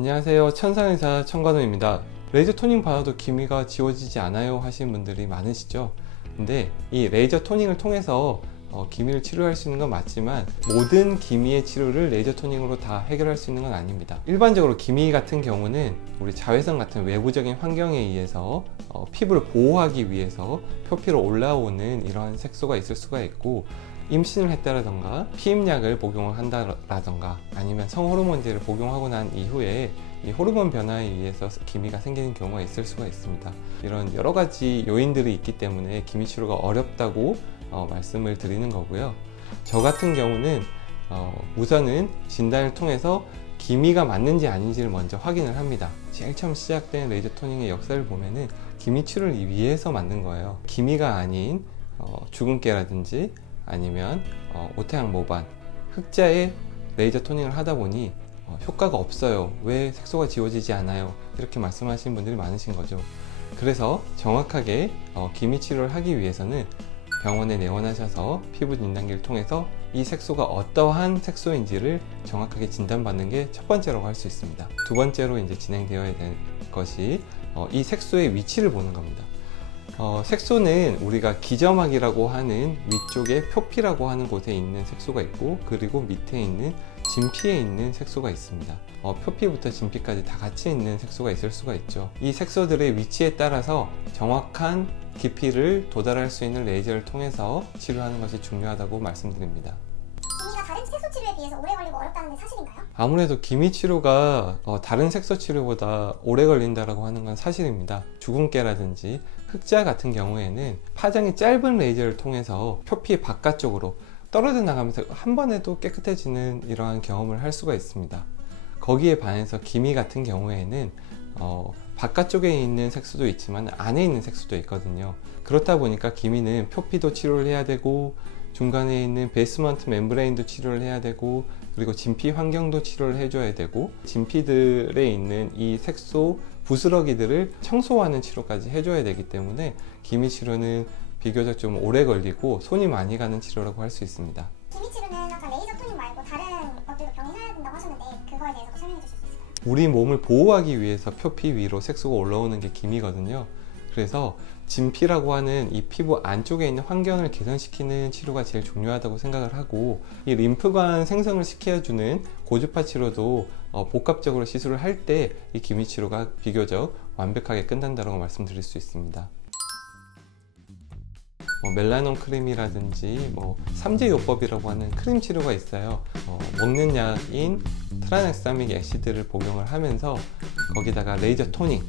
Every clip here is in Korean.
안녕하세요. 천상의사 천관우입니다. 레이저 토닝 받아도 기미가 지워지지 않아요 하시는 분들이 많으시죠. 근데 이 레이저 토닝을 통해서 기미를 치료할 수 있는 건 맞지만 모든 기미의 치료를 레이저 토닝으로 다 해결할 수 있는 건 아닙니다. 일반적으로 기미 같은 경우는 우리 자외선 같은 외부적인 환경에 의해서 피부를 보호하기 위해서 표피로 올라오는 이런 색소가 있을 수가 있고, 임신을 했다라던가 피임약을 복용을 한다라던가 아니면 성호르몬제를 복용하고 난 이후에 이 호르몬 변화에 의해서 기미가 생기는 경우가 있을 수가 있습니다. 이런 여러 가지 요인들이 있기 때문에 기미 치료가 어렵다고 말씀을 드리는 거고요. 저 같은 경우는 우선은 진단을 통해서 기미가 맞는지 아닌지를 먼저 확인을 합니다. 제일 처음 시작된 레이저 토닝의 역사를 보면은 기미 치료를 위해서 만든 거예요. 기미가 아닌 주근깨라든지 아니면 오태양 모반, 흑자에 레이저 토닝을 하다 보니 효과가 없어요, 왜 색소가 지워지지 않아요, 이렇게 말씀하시는 분들이 많으신 거죠. 그래서 정확하게 기미 치료를 하기 위해서는 병원에 내원하셔서 피부 진단기를 통해서 이 색소가 어떠한 색소인지를 정확하게 진단받는 게 첫 번째라고 할 수 있습니다. 두 번째로 이제 진행되어야 될 것이 이 색소의 위치를 보는 겁니다. 색소는 우리가 기점막이라고 하는 위쪽에 표피라고 하는 곳에 있는 색소가 있고, 그리고 밑에 있는 진피에 있는 색소가 있습니다. 표피부터 진피까지 다 같이 있는 색소가 있을 수가 있죠. 이 색소들의 위치에 따라서 정확한 깊이를 도달할 수 있는 레이저를 통해서 치료하는 것이 중요하다고 말씀드립니다. 기미가 다른 색소 치료에 비해서 오래 걸리고 어렵다는 게 사실인가요? 아무래도 기미 치료가 다른 색소 치료보다 오래 걸린다고 하는 건 사실입니다. 주근깨라든지 흑자 같은 경우에는 파장이 짧은 레이저를 통해서 표피 바깥쪽으로 떨어져 나가면서 한 번에도 깨끗해지는 이러한 경험을 할 수가 있습니다. 거기에 반해서 기미 같은 경우에는 바깥쪽에 있는 색소도 있지만 안에 있는 색소도 있거든요. 그렇다 보니까 기미는 표피도 치료를 해야 되고, 중간에 있는 베이스먼트 멤브레인도 치료를 해야 되고, 그리고 진피 환경도 치료를 해줘야 되고, 진피들에 있는 이 색소 부스러기들을 청소하는 치료까지 해줘야 되기 때문에 기미 치료는 비교적 좀 오래 걸리고 손이 많이 가는 치료라고 할 수 있습니다. 기미 치료는 아까 레이저 토닝 말고 다른 것들도 병행해야 된다고 하셨는데 그거에 대해서도 설명해 주실 수 있을까요? 우리 몸을 보호하기 위해서 표피 위로 색소가 올라오는 게 기미거든요. 그래서 진피라고 하는 이 피부 안쪽에 있는 환경을 개선시키는 치료가 제일 중요하다고 생각을 하고, 이 림프관 생성을 시켜주는 고주파 치료도 복합적으로 시술을 할 때 이 기미 치료가 비교적 완벽하게 끝난다고 말씀드릴 수 있습니다. 멜라논 크림이라든지 3제 요법이라고 하는 크림 치료가 있어요. 먹는 약인 트라넥사믹 애시드를 복용을 하면서 거기다가 레이저 토닝,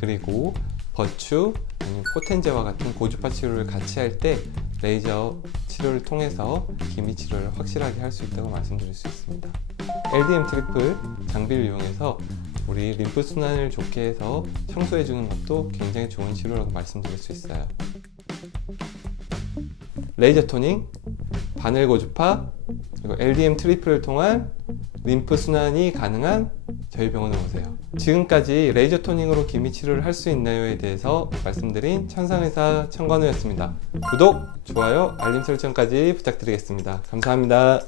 그리고 버추, 아니면 포텐제와 같은 고주파 치료를 같이 할 때 레이저 치료를 통해서 기미 치료를 확실하게 할 수 있다고 말씀드릴 수 있습니다. LDM 트리플 장비를 이용해서 우리 림프 순환을 좋게 해서 청소해 주는 것도 굉장히 좋은 치료라고 말씀드릴 수 있어요. 레이저 토닝, 바늘 고주파, 그리고 LDM 트리플을 통한 림프 순환이 가능한 저희 병원에 오세요. 지금까지 레이저 토닝으로 기미 치료를 할 수 있나요에 대해서 말씀드린 천상의사 천관우였습니다. 구독, 좋아요, 알림 설정까지 부탁드리겠습니다. 감사합니다.